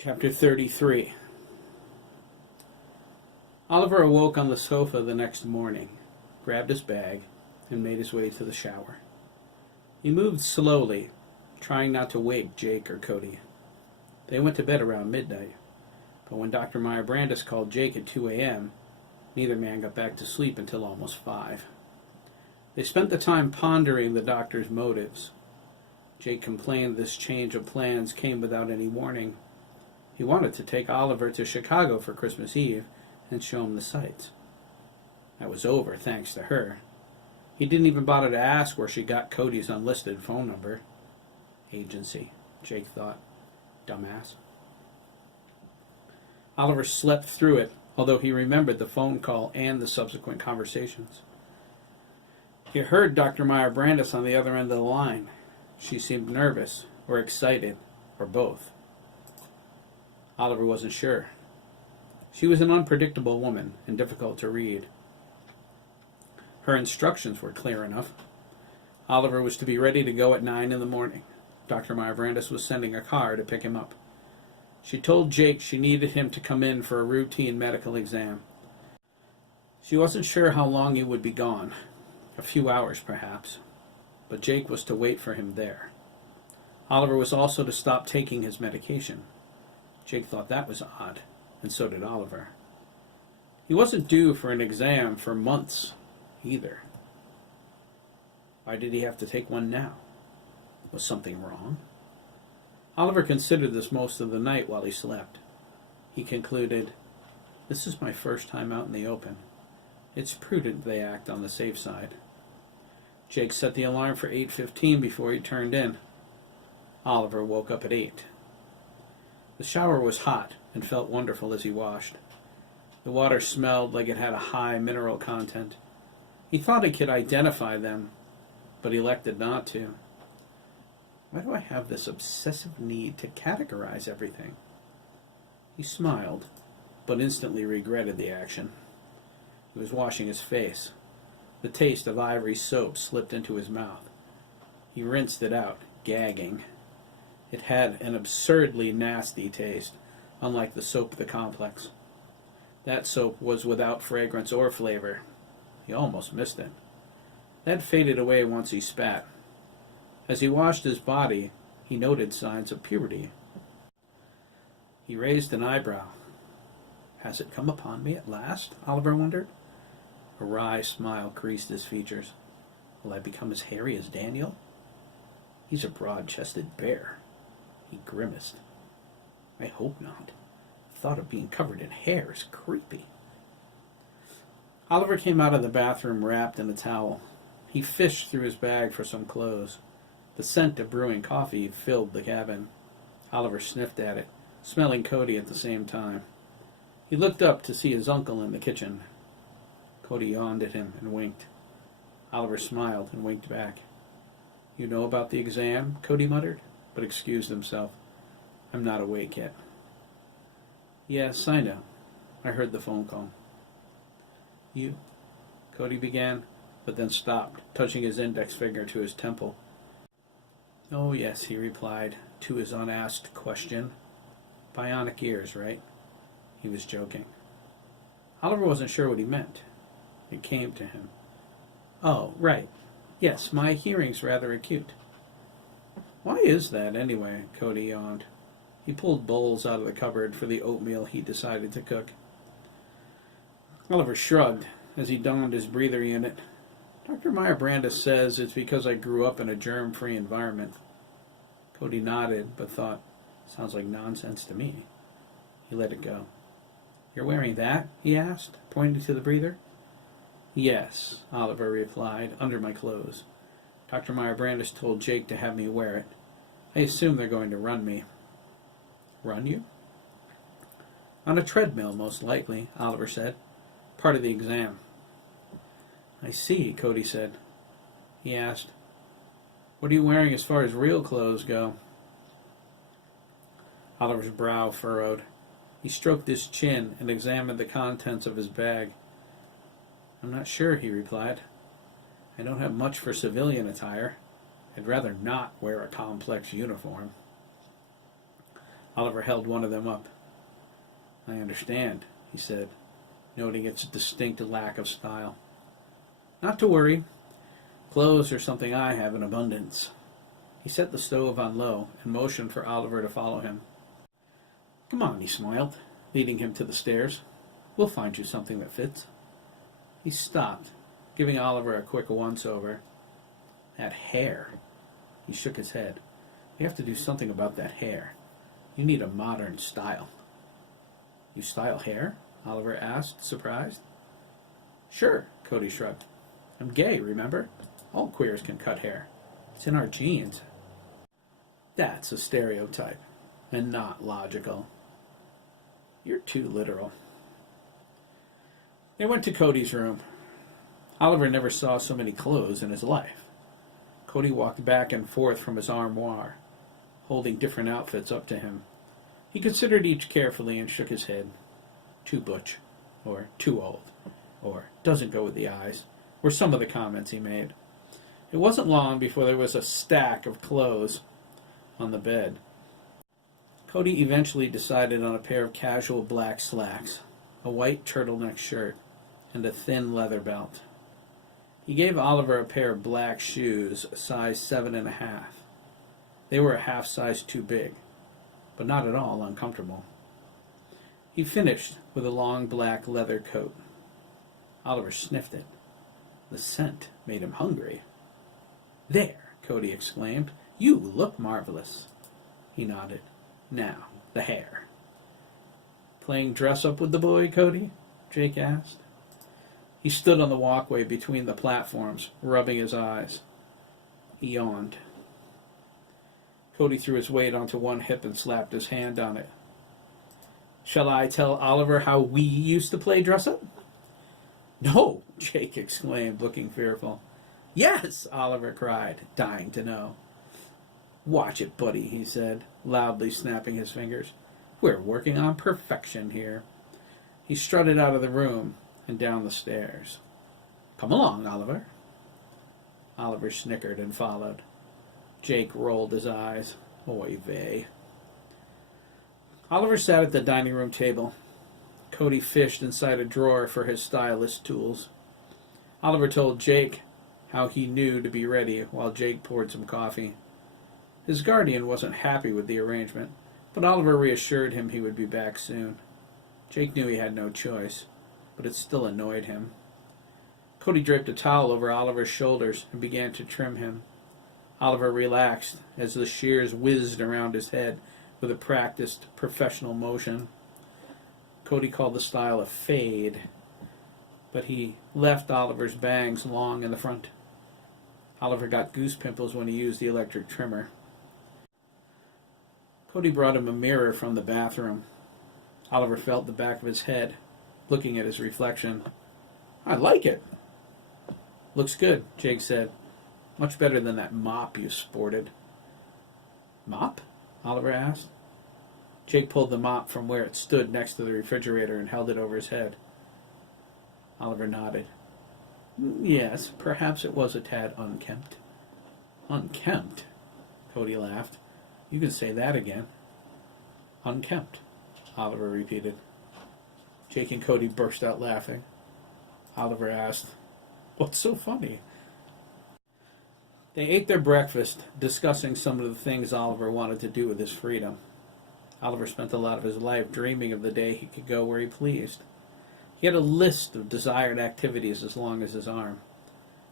Chapter 33. Oliver awoke on the sofa the next morning, grabbed his bag, and made his way to the shower. He moved slowly, trying not to wake Jake or Cody. They went to bed around midnight, but when Dr. Meyer Brandis called Jake at 2 a.m., neither man got back to sleep until almost 5. They spent the time pondering the doctor's motives. Jake complained this change of plans came without any warning. He wanted to take Oliver to Chicago for Christmas Eve and show him the sights. That was over, thanks to her. He didn't even bother to ask where she got Cody's unlisted phone number. Agency, Jake thought. Dumbass. Oliver slept through it, although he remembered the phone call and the subsequent conversations. He heard Dr. Meyer Brandis on the other end of the line. She seemed nervous, or excited, or both. Oliver wasn't sure. She was an unpredictable woman and difficult to read. Her instructions were clear enough. Oliver was to be ready to go at 9 in the morning. Dr. Meyer Brandis was sending a car to pick him up. She told Jake she needed him to come in for a routine medical exam. She wasn't sure how long he would be gone. A few hours, perhaps. But Jake was to wait for him there. Oliver was also to stop taking his medication. Jake thought that was odd, and so did Oliver. He wasn't due for an exam for months, either. Why did he have to take one now? Was something wrong? Oliver considered this most of the night while he slept. He concluded, "This is my first time out in the open. It's prudent they act on the safe side." Jake set the alarm for 8:15 before he turned in. Oliver woke up at 8. The shower was hot and felt wonderful as he washed. The water smelled like it had a high mineral content. He thought he could identify them, but he elected not to. Why do I have this obsessive need to categorize everything? He smiled, but instantly regretted the action. He was washing his face. The taste of ivory soap slipped into his mouth. He rinsed it out, gagging. It had an absurdly nasty taste, unlike the soap of the complex. That soap was without fragrance or flavor. He almost missed it. That faded away once he spat. As he washed his body, he noted signs of puberty. He raised an eyebrow. Has it come upon me at last? Oliver wondered. A wry smile creased his features. Will I become as hairy as Daniel? He's a broad-chested bear. He grimaced. I hope not. The thought of being covered in hair is creepy. Oliver came out of the bathroom wrapped in a towel. He fished through his bag for some clothes. The scent of brewing coffee filled the cabin. Oliver sniffed at it, smelling Cody at the same time. He looked up to see his uncle in the kitchen. Cody yawned at him and winked. Oliver smiled and winked back. You know about the exam? Cody muttered, but excused himself. I'm not awake yet. Yes, I know. I heard the phone call. You? Cody began, but then stopped, touching his index finger to his temple. Oh, yes, he replied, to his unasked question. Bionic ears, right? He was joking. Oliver wasn't sure what he meant. It came to him. Oh, right. Yes, my hearing's rather acute. Why is that, anyway? Cody yawned. He pulled bowls out of the cupboard for the oatmeal he decided to cook. Oliver shrugged as he donned his breather unit. Dr. Meyer Brandis says it's because I grew up in a germ-free environment. Cody nodded, but thought, sounds like nonsense to me. He let it go. You're wearing that? He asked, pointing to the breather. Yes, Oliver replied, under my clothes. Dr. Meyer Brandis told Jake to have me wear it. I assume they're going to run me. Run you? On a treadmill, most likely, Oliver said. Part of the exam. I see, Cody said. He asked, what are you wearing as far as real clothes go? Oliver's brow furrowed. He stroked his chin and examined the contents of his bag. I'm not sure, he replied. I don't have much for civilian attire. I'd rather not wear a complex uniform. Oliver held one of them up. "I understand," he said, noting its distinct lack of style. "Not to worry. Clothes are something I have in abundance." He set the stove on low and motioned for Oliver to follow him. "Come on," he smiled, leading him to the stairs. "We'll find you something that fits." He stopped, giving Oliver a quick once-over. "That hair." He shook his head. "You have to do something about that hair. You need a modern style." "You style hair?" Oliver asked, surprised. "Sure," Cody shrugged. "I'm gay, remember? All queers can cut hair. It's in our genes." "That's a stereotype, and not logical." "You're too literal." They went to Cody's room. Oliver never saw so many clothes in his life. Cody walked back and forth from his armoire, holding different outfits up to him. He considered each carefully and shook his head. "Too butch," or "too old," or "doesn't go with the eyes," were some of the comments he made. It wasn't long before there was a stack of clothes on the bed. Cody eventually decided on a pair of casual black slacks, a white turtleneck shirt, and a thin leather belt. He gave Oliver a pair of black shoes, a size 7.5. They were a half size too big, but not at all uncomfortable. He finished with a long black leather coat. Oliver sniffed it. The scent made him hungry. "There," Cody exclaimed. "You look marvelous." He nodded. "Now, the hair." "Playing dress-up with the boy, Cody?" Jake asked. He stood on the walkway between the platforms, rubbing his eyes. He yawned. Cody threw his weight onto one hip and slapped his hand on it. "Shall I tell Oliver how we used to play dress-up?" "No," Jake exclaimed, looking fearful. "Yes," Oliver cried, dying to know. "Watch it, buddy," he said, loudly snapping his fingers. "We're working on perfection here." He strutted out of the room and down the stairs. "Come along, Oliver." Oliver snickered and followed. Jake rolled his eyes. Oy vey. Oliver sat at the dining room table. Cody fished inside a drawer for his stylist tools. Oliver told Jake how he knew to be ready while Jake poured some coffee. His guardian wasn't happy with the arrangement, but Oliver reassured him he would be back soon. Jake knew he had no choice, but it still annoyed him. Cody draped a towel over Oliver's shoulders and began to trim him. Oliver relaxed as the shears whizzed around his head with a practiced, professional motion. Cody called the style a fade, but he left Oliver's bangs long in the front. Oliver got goose pimples when he used the electric trimmer. Cody brought him a mirror from the bathroom. Oliver felt the back of his head, looking at his reflection. "I like it." "Looks good," Jake said. "Much better than that mop you sported." "Mop?" Oliver asked. Jake pulled the mop from where it stood next to the refrigerator and held it over his head. Oliver nodded. "Yes, perhaps it was a tad unkempt." "Unkempt?" Cody laughed. "You can say that again." "Unkempt," Oliver repeated. Jake and Cody burst out laughing. Oliver asked, "What's so funny?" They ate their breakfast, discussing some of the things Oliver wanted to do with his freedom. Oliver spent a lot of his life dreaming of the day he could go where he pleased. He had a list of desired activities as long as his arm.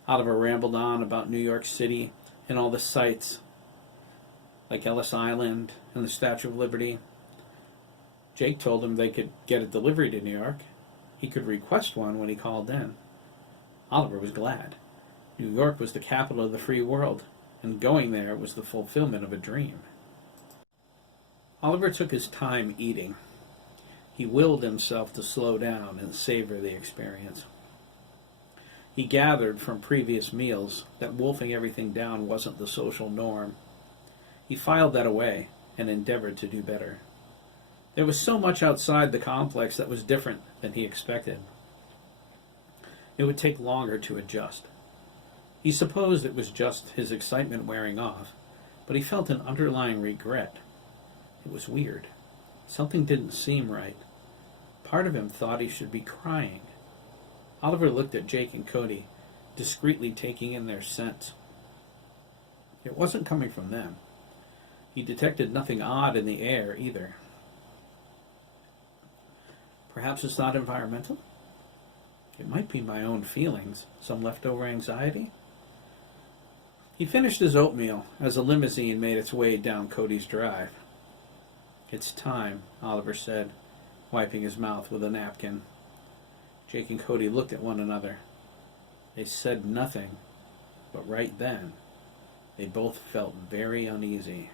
Oliver rambled on about New York City and all the sights, like Ellis Island and the Statue of Liberty. Jake told him they could get a delivery to New York. He could request one when he called in. Oliver was glad. New York was the capital of the free world, and going there was the fulfillment of a dream. Oliver took his time eating. He willed himself to slow down and savor the experience. He gathered from previous meals that wolfing everything down wasn't the social norm. He filed that away and endeavored to do better. There was so much outside the complex that was different than he expected. It would take longer to adjust. He supposed it was just his excitement wearing off, but he felt an underlying regret. It was weird. Something didn't seem right. Part of him thought he should be crying. Oliver looked at Jake and Cody, discreetly taking in their scent. It wasn't coming from them. He detected nothing odd in the air either. Perhaps it's not environmental? It might be my own feelings, some leftover anxiety. He finished his oatmeal as a limousine made its way down Cody's drive. It's time, Oliver said, wiping his mouth with a napkin. Jake and Cody looked at one another. They said nothing, but right then, they both felt very uneasy.